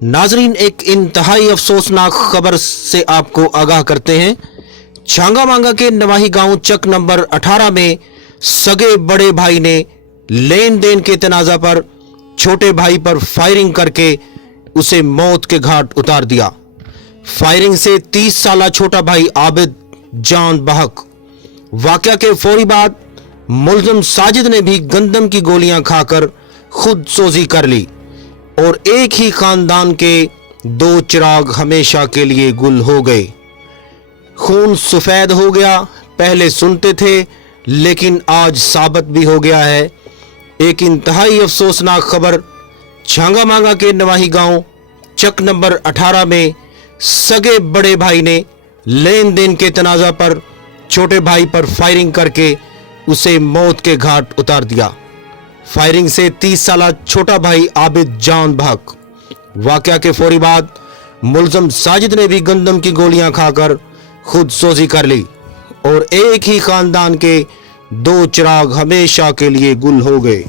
नाजरीन, एक इंतहाई अफसोसनाक खबर से आपको आगाह करते हैं। छांगा मांगा के नवाही गांव चक नंबर 18 में सगे बड़े भाई ने लेन देन के तनाजा पर छोटे भाई पर फायरिंग करके उसे मौत के घाट उतार दिया। फायरिंग से 30 साला छोटा भाई आबिद जान बहक। वाकया के फौरी बाद मुलजिम साजिद ने भी गंदम की गोलियां खाकर खुद सोजी कर ली और एक ही खानदान के दो चिराग हमेशा के लिए गुल हो गए। खून सफेद हो गया, पहले सुनते थे लेकिन आज साबित भी हो गया है। एक इंतहाई अफसोसनाक खबर, छांगा मांगा के नवाही गांव चक नंबर 18 में सगे बड़े भाई ने लेन देन के तनाजा पर छोटे भाई पर फायरिंग करके उसे मौत के घाट उतार दिया। फायरिंग से 30 साला छोटा भाई आबिद जान बहक। वाकया के फौरी बाद मुलजिम साजिद ने भी गंदम की गोलियां खाकर खुद सोजी कर ली और एक ही खानदान के दो चिराग हमेशा के लिए गुल हो गए।